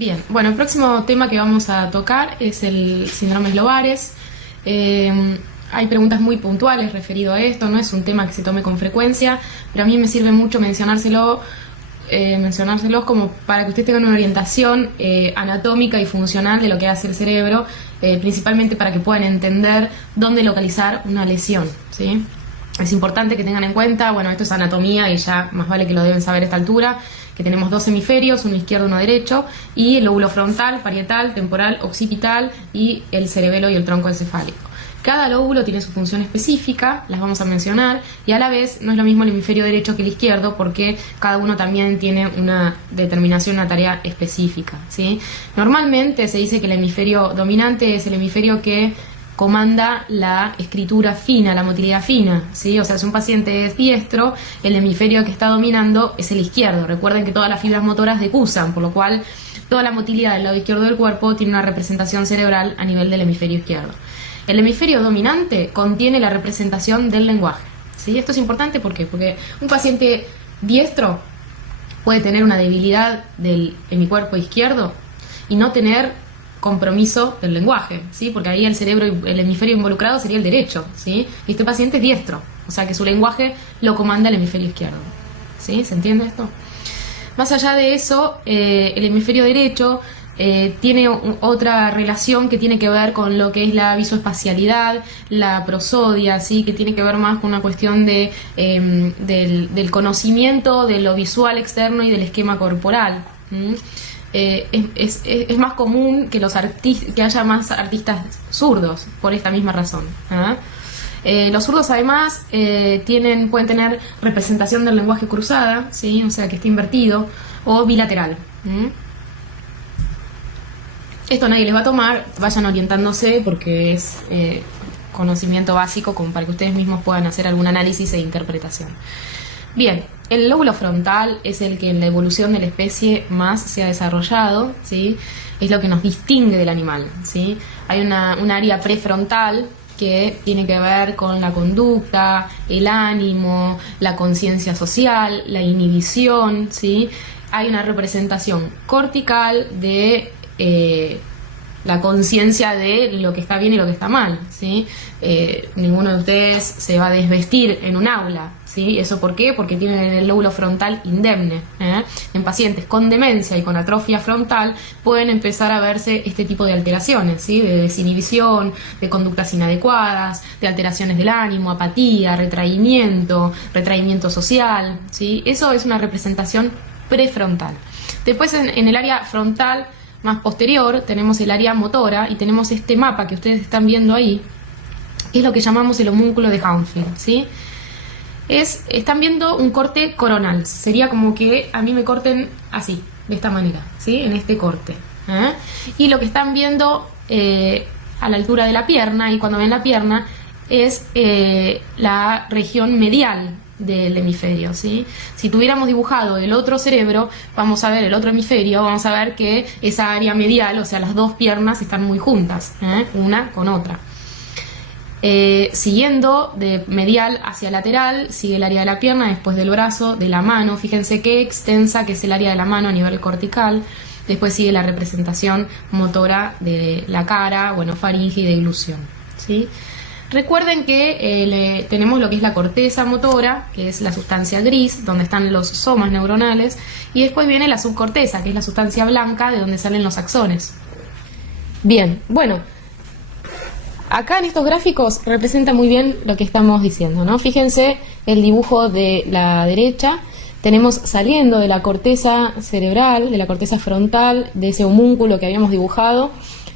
Bien, bueno, el próximo tema que vamos a tocar es el síndromes lobares. Hay preguntas muy puntuales referido a esto, no es un tema que se tome con frecuencia, pero a mí me sirve mucho mencionárselos como para que ustedes tengan una orientación anatómica y funcional de lo que hace el cerebro, principalmente para que puedan entender dónde localizar una lesión, ¿sí? Es importante que tengan en cuenta, bueno, esto es anatomía y ya más vale que lo deben saber a esta altura, que tenemos dos hemisferios, uno izquierdo y uno derecho, y el lóbulo frontal, parietal, temporal, occipital y el cerebelo y el tronco encefálico. Cada lóbulo tiene su función específica, las vamos a mencionar, y a la vez no es lo mismo el hemisferio derecho que el izquierdo porque cada uno también tiene una determinación, una tarea específica, ¿sí? Normalmente se dice que el hemisferio dominante es el hemisferio que comanda la escritura fina, la motilidad fina, ¿sí? O sea, si un paciente es diestro, el hemisferio que está dominando es el izquierdo. Recuerden que todas las fibras motoras decusan, por lo cual toda la motilidad del lado izquierdo del cuerpo tiene una representación cerebral a nivel del hemisferio izquierdo. El hemisferio dominante contiene la representación del lenguaje, ¿sí? Esto es importante, ¿por qué? Porque un paciente diestro puede tener una debilidad del hemicuerpo izquierdo y no tener compromiso del lenguaje, ¿sí? Porque ahí el cerebro, el hemisferio involucrado sería el derecho, ¿sí? Y este paciente es diestro, o sea que su lenguaje lo comanda el hemisferio izquierdo, ¿sí? ¿Se entiende esto? Más allá de eso, el hemisferio derecho tiene otra relación que tiene que ver con lo que es la visoespacialidad, la prosodia, ¿sí? Que tiene que ver más con una cuestión de, del conocimiento de lo visual externo y del esquema corporal. Es más común que que haya más artistas zurdos por esta misma razón. Los zurdos además pueden tener representación del lenguaje cruzada, ¿sí? O sea que esté invertido, o bilateral. Esto nadie les va a tomar, vayan orientándose porque es conocimiento básico como para que ustedes mismos puedan hacer algún análisis e interpretación. Bien, el lóbulo frontal es el que en la evolución de la especie más se ha desarrollado, ¿sí? Es lo que nos distingue del animal, ¿sí? Hay un área prefrontal que tiene que ver con la conducta, el ánimo, la conciencia social, la inhibición, ¿sí? Hay una representación cortical de la conciencia de lo que está bien y lo que está mal, ¿sí? Ninguno de ustedes se va a desvestir en un aula, ¿sí? ¿Eso por qué? Porque tienen el lóbulo frontal indemne. En pacientes con demencia y con atrofia frontal pueden empezar a verse este tipo de alteraciones, ¿sí? De desinhibición, de conductas inadecuadas, de alteraciones del ánimo, apatía, retraimiento social, ¿sí? Eso es una representación prefrontal. Después en el área frontal más posterior tenemos el área motora y tenemos este mapa que ustedes están viendo ahí, que es lo que llamamos el homúnculo de Hounsfield, ¿sí? Están viendo un corte coronal, sería como que a mí me corten así, de esta manera, ¿sí? En este corte, y lo que están viendo a la altura de la pierna, y cuando ven la pierna, es la región medial del hemisferio, ¿sí? Si tuviéramos dibujado el otro cerebro, vamos a ver el otro hemisferio, vamos a ver que esa área medial, o sea, las dos piernas están muy juntas, una con otra. Siguiendo de medial hacia lateral, sigue el área de la pierna, después del brazo, de la mano. Fíjense qué extensa que es el área de la mano a nivel cortical. Después sigue la representación motora de la cara, bueno, faringe y deglución, ¿sí? Recuerden que tenemos lo que es la corteza motora, que es la sustancia gris, donde están los somas neuronales, y después viene la subcorteza, que es la sustancia blanca, de donde salen los axones. Bien, bueno, acá en estos gráficos representa muy bien lo que estamos diciendo, ¿no? Fíjense el dibujo de la derecha, tenemos saliendo de la corteza cerebral, de la corteza frontal, de ese homúnculo que habíamos dibujado,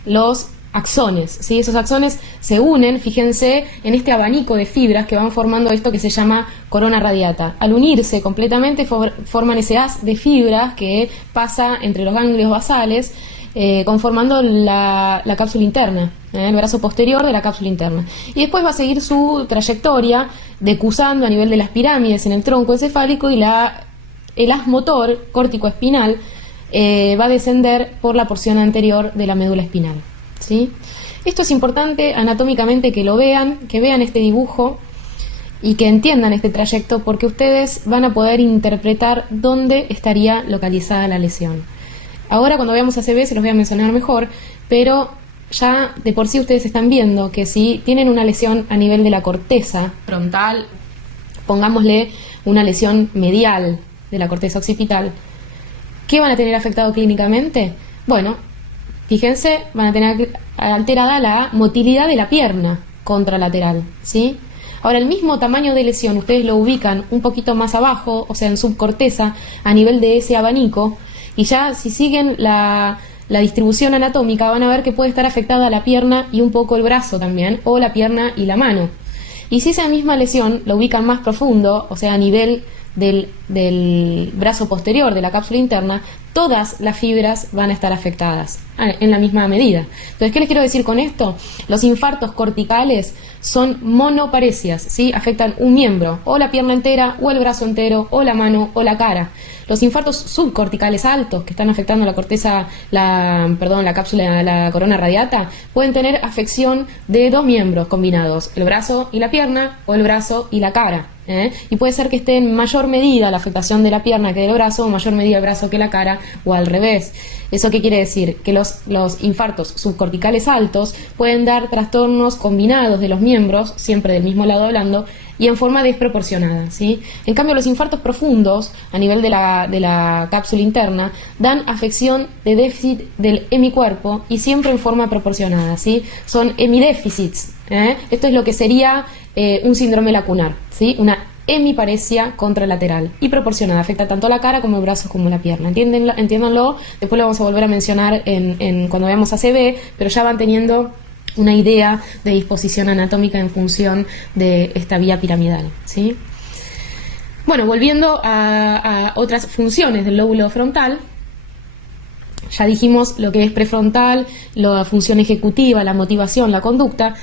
los axones, ¿sí? Esos axones se unen, fíjense, en este abanico de fibras que van formando esto que se llama corona radiata. Al unirse completamente forman ese haz de fibras que pasa entre los ganglios basales, conformando la cápsula interna, el brazo posterior de la cápsula interna. Y después va a seguir su trayectoria decusando a nivel de las pirámides en el tronco encefálico, y el haz motor córtico-espinal va a descender por la porción anterior de la médula espinal, ¿sí? Esto es importante anatómicamente que lo vean, que vean este dibujo y que entiendan este trayecto, porque ustedes van a poder interpretar dónde estaría localizada la lesión. Ahora cuando veamos ACV se los voy a mencionar mejor, pero ya de por sí ustedes están viendo que si tienen una lesión a nivel de la corteza frontal, pongámosle una lesión medial de la corteza occipital, ¿qué van a tener afectado clínicamente? Bueno, fíjense, van a tener alterada la motilidad de la pierna contralateral, ¿sí? Ahora, el mismo tamaño de lesión, ustedes lo ubican un poquito más abajo, o sea, en subcorteza, a nivel de ese abanico, y ya si siguen la distribución anatómica van a ver que puede estar afectada la pierna y un poco el brazo también, o la pierna y la mano. Y si esa misma lesión lo ubican más profundo, o sea, a nivel del brazo posterior, de la cápsula interna, todas las fibras van a estar afectadas en la misma medida. Entonces, ¿qué les quiero decir con esto? Los infartos corticales son monoparesias, ¿sí? Afectan un miembro, o la pierna entera, o el brazo entero, o la mano, o la cara. Los infartos subcorticales altos, que están afectando la corteza, la cápsula, la corona radiata, pueden tener afección de dos miembros combinados, el brazo y la pierna, o el brazo y la cara. Y puede ser que esté en mayor medida la afectación de la pierna que del brazo, o mayor medida el brazo que la cara, o al revés. ¿Eso qué quiere decir? Que los infartos subcorticales altos pueden dar trastornos combinados de los miembros, siempre del mismo lado hablando, y en forma desproporcionada, ¿sí? En cambio, los infartos profundos, a nivel de la cápsula interna, dan afección de déficit del hemicuerpo y siempre en forma proporcionada, ¿sí? Son hemidéficits. Esto es lo que sería un síndrome lacunar, ¿sí? Una hemiparesia contralateral y proporcionada, afecta tanto la cara como el brazo como la pierna. Entiéndanlo, después lo vamos a volver a mencionar cuando veamos ACV, pero ya van teniendo una idea de disposición anatómica en función de esta vía piramidal, ¿sí? Bueno, volviendo a otras funciones del lóbulo frontal, ya dijimos lo que es prefrontal, la función ejecutiva, la motivación, la conducta,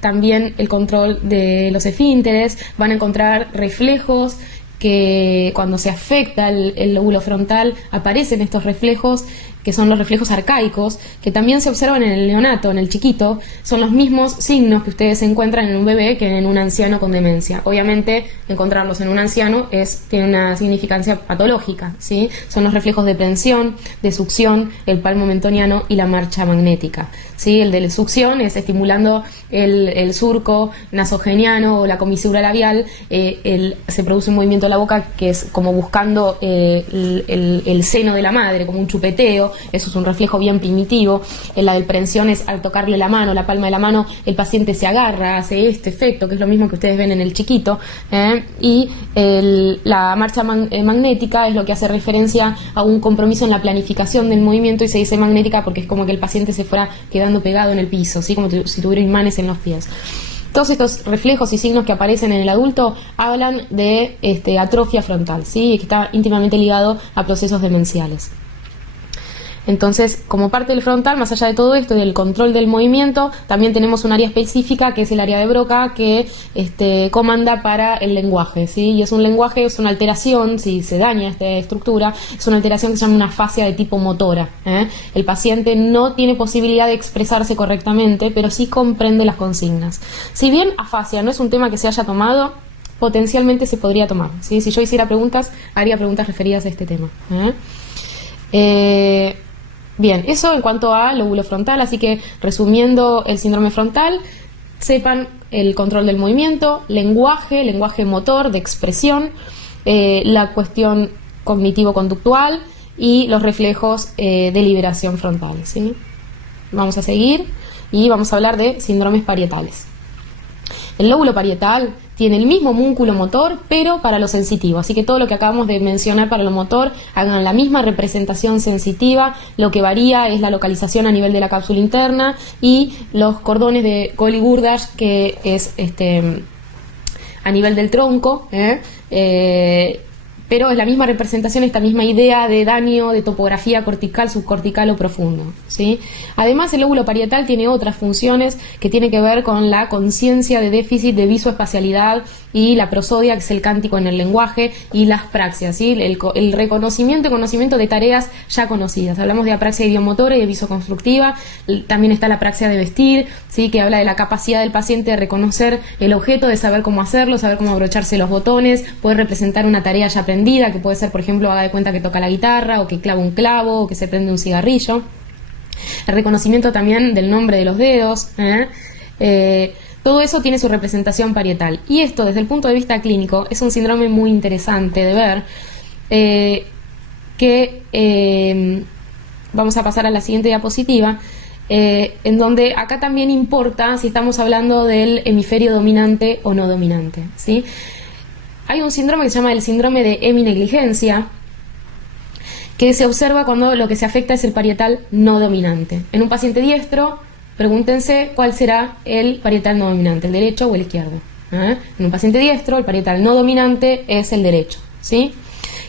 también el control de los esfínteres. Van a encontrar reflejos que cuando se afecta el lóbulo frontal aparecen estos reflejos, que son los reflejos arcaicos, que también se observan en el neonato, en el chiquito. Son los mismos signos que ustedes encuentran en un bebé que en un anciano con demencia. Obviamente, encontrarlos en un anciano tiene una significancia patológica, ¿sí? Son los reflejos de prensión, de succión, el palmo mentoniano y la marcha magnética, ¿sí? El de la succión es estimulando el surco nasogeniano o la comisura labial, se produce un movimiento de la boca que es como buscando el seno de la madre, como un chupeteo. Eso es un reflejo bien primitivo. La del prensión es al tocarle la mano, la palma de la mano, el paciente se agarra, hace este efecto, que es lo mismo que ustedes ven en el chiquito, y la marcha magnética es lo que hace referencia a un compromiso en la planificación del movimiento, y se dice magnética porque es como que el paciente se fuera quedando pegado en el piso, ¿sí? Como si tuviera imanes en los pies. Todos estos reflejos y signos que aparecen en el adulto hablan de atrofia frontal, ¿sí? Que está íntimamente ligado a procesos demenciales. Entonces, como parte del frontal, más allá de todo esto y del control del movimiento, también tenemos un área específica que es el área de Broca, que comanda para el lenguaje, ¿sí? Y es un lenguaje, es una alteración, si se daña esta estructura, es una alteración que se llama una afasia de tipo motora. El paciente no tiene posibilidad de expresarse correctamente, pero sí comprende las consignas. Si bien afasia no es un tema que se haya tomado, potencialmente se podría tomar, ¿sí? Si yo hiciera preguntas, haría preguntas referidas a este tema. Bien, eso en cuanto al lóbulo frontal. Así que, resumiendo el síndrome frontal, sepan el control del movimiento, lenguaje motor, de expresión, la cuestión cognitivo-conductual y los reflejos de liberación frontal, ¿sí? Vamos a seguir y vamos a hablar de síndromes parietales. El lóbulo parietal tiene el mismo músculo motor, pero para lo sensitivo. Así que todo lo que acabamos de mencionar para lo motor, hagan la misma representación sensitiva. Lo que varía es la localización a nivel de la cápsula interna y los cordones de Colli-Gurdas, que es a nivel del tronco, pero es la misma representación, esta misma idea de daño, de topografía cortical, subcortical o profundo, ¿sí? Además, el lóbulo parietal tiene otras funciones que tienen que ver con la conciencia de déficit de visoespacialidad y la prosodia, que es el cántico en el lenguaje, y las praxias, ¿sí? El reconocimiento y conocimiento de tareas ya conocidas. Hablamos de apraxia idiomotora y de visoconstructiva. También está la apraxia de vestir, ¿sí? Que habla de la capacidad del paciente de reconocer el objeto, de saber cómo hacerlo, saber cómo abrocharse los botones, poder representar una tarea ya aprendida, prendida, que puede ser, por ejemplo, haga de cuenta que toca la guitarra, o que clava un clavo, o que se prende un cigarrillo. El reconocimiento también del nombre de los dedos, todo eso tiene su representación parietal. Y esto, desde el punto de vista clínico, es un síndrome muy interesante de ver, vamos a pasar a la siguiente diapositiva, en donde acá también importa si estamos hablando del hemisferio dominante o no dominante, ¿sí? Hay un síndrome que se llama el síndrome de heminegligencia, que se observa cuando lo que se afecta es el parietal no dominante. En un paciente diestro, pregúntense cuál será el parietal no dominante, el derecho o el izquierdo. En un paciente diestro, el parietal no dominante es el derecho, ¿sí?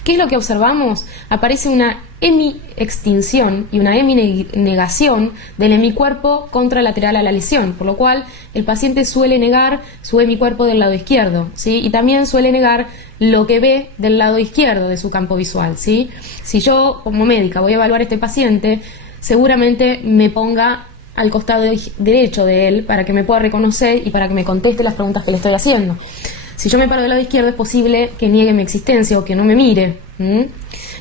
¿Qué es lo que observamos? Aparece una hemiextinción y una heminegación del hemicuerpo contralateral a la lesión, por lo cual el paciente suele negar su hemicuerpo del lado izquierdo, ¿sí? Y también suele negar lo que ve del lado izquierdo de su campo visual, ¿sí? Si yo, como médica, voy a evaluar a este paciente, seguramente me ponga al costado derecho de él para que me pueda reconocer y para que me conteste las preguntas que le estoy haciendo. Si yo me paro del lado izquierdo, es posible que niegue mi existencia o que no me mire.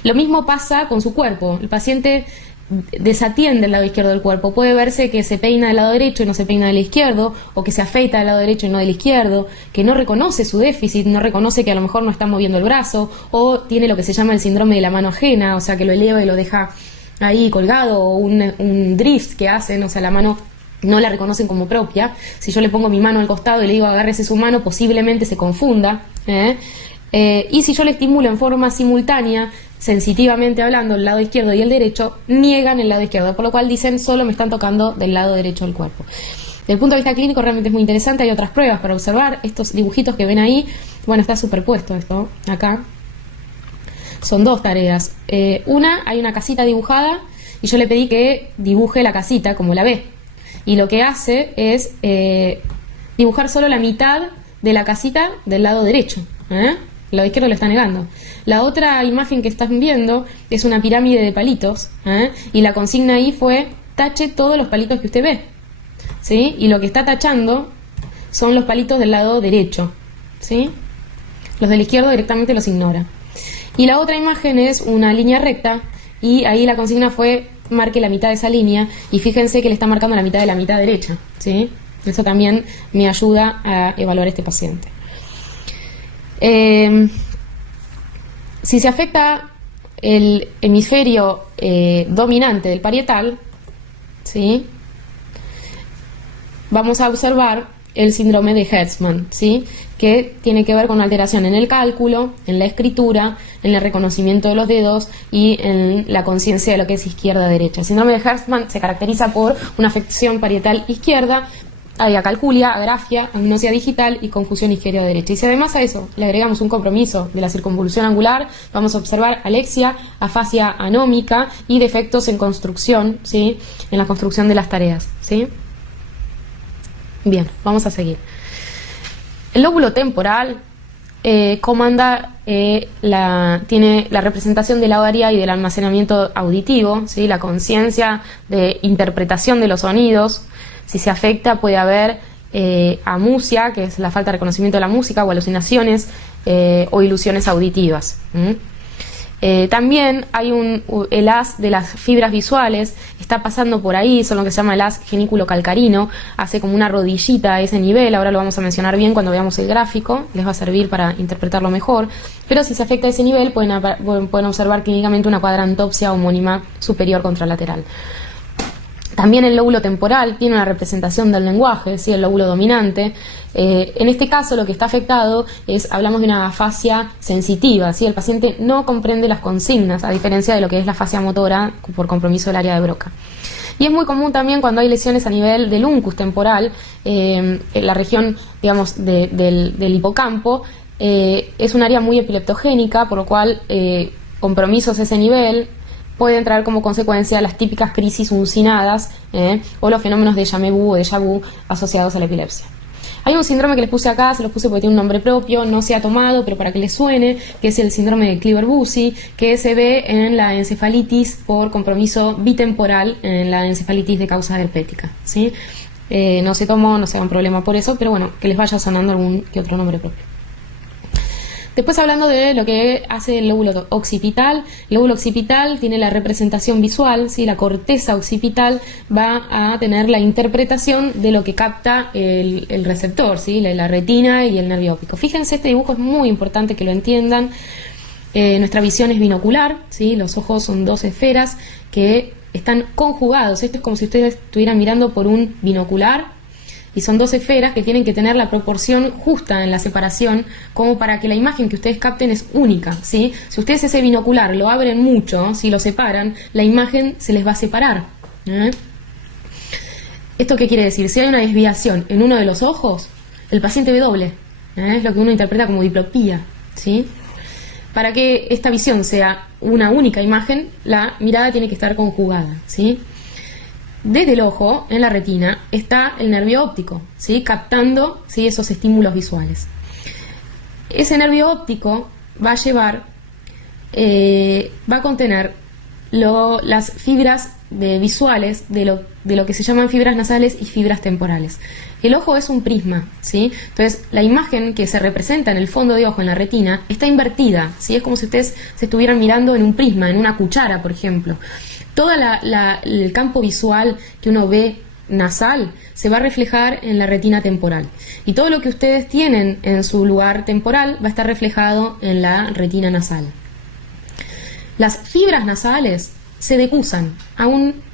Lo mismo pasa con su cuerpo. El paciente desatiende el lado izquierdo del cuerpo. Puede verse que se peina del lado derecho y no se peina del izquierdo, o que se afeita del lado derecho y no del izquierdo, que no reconoce su déficit, no reconoce que a lo mejor no está moviendo el brazo, o tiene lo que se llama el síndrome de la mano ajena, o sea, que lo eleva y lo deja ahí colgado, o un drift que hacen, o sea, la mano no la reconocen como propia. Si yo le pongo mi mano al costado y le digo agárrese su mano, posiblemente se confunda, y si yo le estimulo en forma simultánea, sensitivamente hablando, el lado izquierdo y el derecho, niegan el lado izquierdo, por lo cual dicen solo me están tocando del lado derecho del cuerpo. Desde el punto de vista clínico realmente es muy interesante, hay otras pruebas para observar estos dibujitos que ven ahí. Bueno, está superpuesto esto acá. Son dos tareas. Una, hay una casita dibujada y yo le pedí que dibuje la casita como la ve. Y lo que hace es dibujar solo la mitad de la casita del lado derecho. El lado izquierdo lo está negando. La otra imagen que están viendo es una pirámide de palitos, y la consigna ahí fue tache todos los palitos que usted ve, ¿sí? Y lo que está tachando son los palitos del lado derecho, ¿sí? Los del izquierdo directamente los ignora. Y la otra imagen es una línea recta y ahí la consigna fue marque la mitad de esa línea, y fíjense que le está marcando la mitad de la mitad derecha, ¿sí? Eso también me ayuda a evaluar a este paciente. Si se afecta el hemisferio dominante del parietal, ¿sí?, vamos a observar el síndrome de Hertzmann, ¿sí?, que tiene que ver con alteración en el cálculo, en la escritura, en el reconocimiento de los dedos y en la conciencia de lo que es izquierda-derecha. El síndrome de Hertzmann se caracteriza por una afección parietal izquierda, acalculia, agrafia, agnosia digital y confusión izquierda-derecha. Y si además a eso le agregamos un compromiso de la circunvolución angular, vamos a observar alexia, afasia anómica y defectos en construcción, ¿sí?, en la construcción de las tareas, ¿sí? Bien, vamos a seguir. El lóbulo temporal tiene la representación de la área y del almacenamiento auditivo, ¿sí?, la conciencia de interpretación de los sonidos. Si se afecta puede haber amusia, que es la falta de reconocimiento de la música, o alucinaciones o ilusiones auditivas. También hay el haz de las fibras visuales, está pasando por ahí, son lo que se llama el haz genículo-calcarino, hace como una rodillita a ese nivel. Ahora lo vamos a mencionar bien cuando veamos el gráfico, les va a servir para interpretarlo mejor, pero si se afecta a ese nivel pueden observar clínicamente una cuadrantopsia homónima superior contralateral. También el lóbulo temporal tiene una representación del lenguaje, ¿sí?, el lóbulo dominante. En este caso lo que está afectado hablamos de una afasia sensitiva, ¿sí? El paciente no comprende las consignas, a diferencia de lo que es la afasia motora por compromiso del área de Broca. Y es muy común también cuando hay lesiones a nivel del uncus temporal, en la región, digamos, del hipocampo, es un área muy epileptogénica, por lo cual compromisos a ese nivel pueden traer como consecuencia las típicas crisis uncinadas o los fenómenos de déjà-vu o déjà vu asociados a la epilepsia. Hay un síndrome que les puse acá, se los puse porque tiene un nombre propio, no se ha tomado, pero para que les suene, que es el síndrome de Kliber-Bucy, que se ve en la encefalitis por compromiso bitemporal, en la encefalitis de causa herpética, ¿sí? No se tomó, no se haga un problema por eso, pero bueno, que les vaya sonando algún que otro nombre propio. Después, hablando de lo que hace el lóbulo occipital tiene la representación visual, ¿sí? La corteza occipital va a tener la interpretación de lo que capta el receptor, ¿sí? La retina y el nervio óptico. Fíjense, este dibujo es muy importante que lo entiendan. Nuestra visión es binocular, ¿sí? Los ojos son dos esferas que están conjugados. Esto es como si ustedes estuvieran mirando por un binocular, y son dos esferas que tienen que tener la proporción justa en la separación, como para que la imagen que ustedes capten es única, ¿sí? Si ustedes ese binocular lo abren mucho, si lo separan, la imagen se les va a separar. ¿Esto qué quiere decir? Si hay una desviación en uno de los ojos, el paciente ve doble. Es lo que uno interpreta como diplopía, ¿sí? Para que esta visión sea una única imagen, la mirada tiene que estar conjugada, ¿sí? Desde el ojo, en la retina, está el nervio óptico, ¿sí? Captando, ¿sí? Esos estímulos visuales. Ese nervio óptico va a llevar, va a contener las fibras visuales de lo que se llaman fibras nasales y fibras temporales. El ojo es un prisma, ¿sí? Entonces, la imagen que se representa en el fondo de ojo, en la retina, está invertida, ¿sí? Es como si ustedes se estuvieran mirando en un prisma, en una cuchara, por ejemplo. Todo el campo visual que uno ve nasal se va a reflejar en la retina temporal. Y todo lo que ustedes tienen en su lugar temporal va a estar reflejado en la retina nasal. Las fibras nasales se decusan a un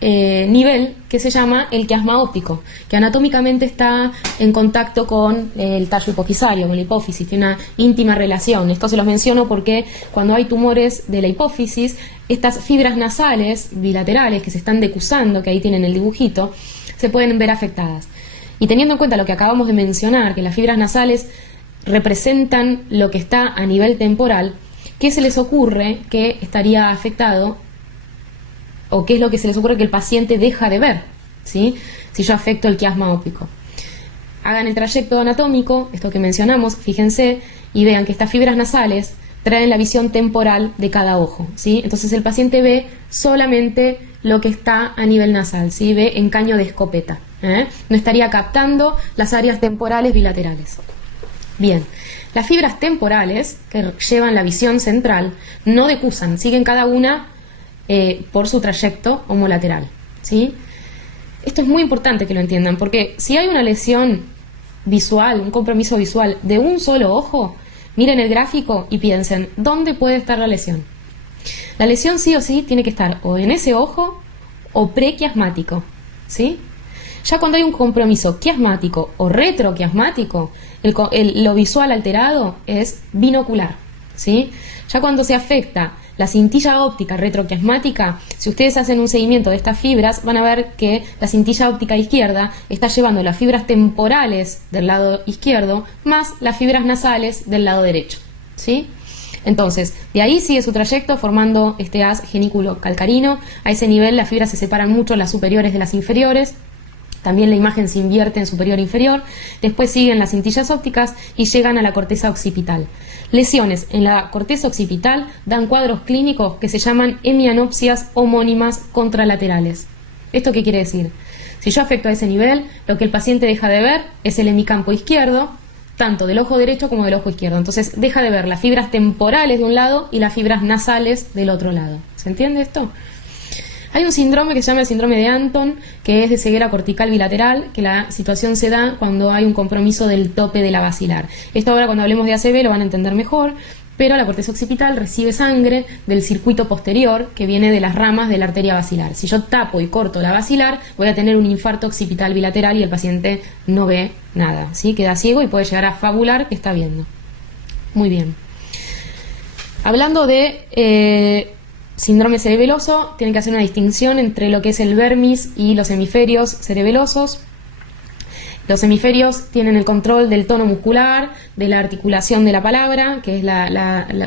nivel que se llama el quiasma óptico, que anatómicamente está en contacto con el tallo hipofisario, con la hipófisis, tiene una íntima relación. Esto se los menciono porque cuando hay tumores de la hipófisis, estas fibras nasales bilaterales que se están decusando, que ahí tienen el dibujito, se pueden ver afectadas. Y teniendo en cuenta lo que acabamos de mencionar, que las fibras nasales representan lo que está a nivel temporal, ¿qué se les ocurre que estaría afectado? ¿O qué es lo que se les ocurre que el paciente deja de ver? ¿Sí? Si yo afecto el quiasma óptico. Hagan el trayecto anatómico, esto que mencionamos, fíjense, y vean que estas fibras nasales traen la visión temporal de cada ojo, ¿sí? Entonces el paciente ve solamente lo que está a nivel nasal, ¿sí? Ve en caño de escopeta, no estaría captando las áreas temporales bilaterales. Bien, las fibras temporales que llevan la visión central no decusan, siguen cada una por su trayecto homolateral, ¿sí? Esto es muy importante que lo entiendan, porque si hay una lesión visual, un compromiso visual de un solo ojo, miren el gráfico y piensen, ¿dónde puede estar la lesión? La lesión sí o sí tiene que estar o en ese ojo o prequiasmático, ¿sí? Ya cuando hay un compromiso quiasmático o retroquiasmático, lo visual alterado es binocular, ¿sí? Ya cuando se afecta la cintilla óptica retroquiasmática, si ustedes hacen un seguimiento de estas fibras, van a ver que la cintilla óptica izquierda está llevando las fibras temporales del lado izquierdo más las fibras nasales del lado derecho, ¿sí? Entonces, de ahí sigue su trayecto formando este haz genículo calcarino. A ese nivel las fibras se separan mucho, las superiores de las inferiores. También la imagen se invierte en superior e inferior. Después siguen las cintillas ópticas y llegan a la corteza occipital. Lesiones en la corteza occipital dan cuadros clínicos que se llaman hemianopsias homónimas contralaterales. ¿Esto qué quiere decir? Si yo afecto a ese nivel, lo que el paciente deja de ver es el hemicampo izquierdo, tanto del ojo derecho como del ojo izquierdo. Entonces deja de ver las fibras temporales de un lado y las fibras nasales del otro lado. ¿Se entiende esto? Hay un síndrome que se llama el síndrome de Anton, que es de ceguera cortical bilateral, que la situación se da cuando hay un compromiso del tope de la basilar. Esto ahora cuando hablemos de ACV lo van a entender mejor, pero la corteza occipital recibe sangre del circuito posterior que viene de las ramas de la arteria basilar. Si yo tapo y corto la basilar, voy a tener un infarto occipital bilateral y el paciente no ve nada, ¿sí? Queda ciego y puede llegar a fabular que está viendo. Muy bien. Hablando de síndrome cerebeloso, tienen que hacer una distinción entre lo que es el vermis y los hemisferios cerebelosos. Los hemisferios tienen el control del tono muscular, de la articulación de la palabra, que es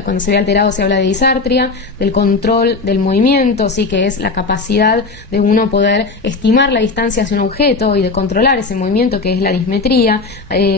cuando se ve alterado se habla de disartria, del control del movimiento, sí, que es la capacidad de uno poder estimar la distancia hacia un objeto y de controlar ese movimiento, que es la dismetría.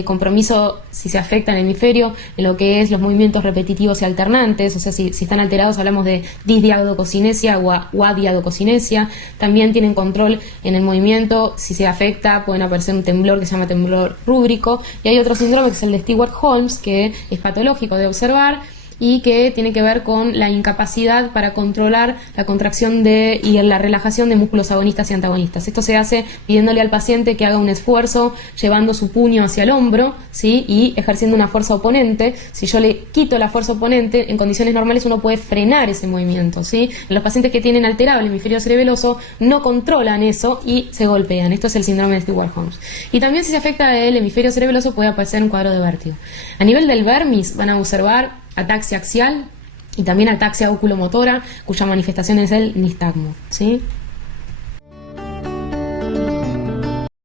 Compromiso, si se afecta el hemisferio, en lo que es los movimientos repetitivos y alternantes, o sea, si están alterados hablamos de disdiadococinesia o adiadococinesia. También tienen control en el movimiento, si se afecta pueden aparecer un temblor que se llama temblor rúbrico, y hay otro síndrome que es el de Stewart-Holmes, que es patológico de observar y que tiene que ver con la incapacidad para controlar la contracción y la relajación de músculos agonistas y antagonistas. Esto se hace pidiéndole al paciente que haga un esfuerzo, llevando su puño hacia el hombro, ¿sí? Y ejerciendo una fuerza oponente. Si yo le quito la fuerza oponente, en condiciones normales uno puede frenar ese movimiento, ¿sí? Los pacientes que tienen alterado el hemisferio cerebeloso no controlan eso y se golpean. Esto es el síndrome de Stewart-Holmes. Y también si se afecta el hemisferio cerebeloso puede aparecer un cuadro de vértigo. A nivel del vermis van a observar ataxia axial y también ataxia oculomotora, cuya manifestación es el nistagmo, ¿sí?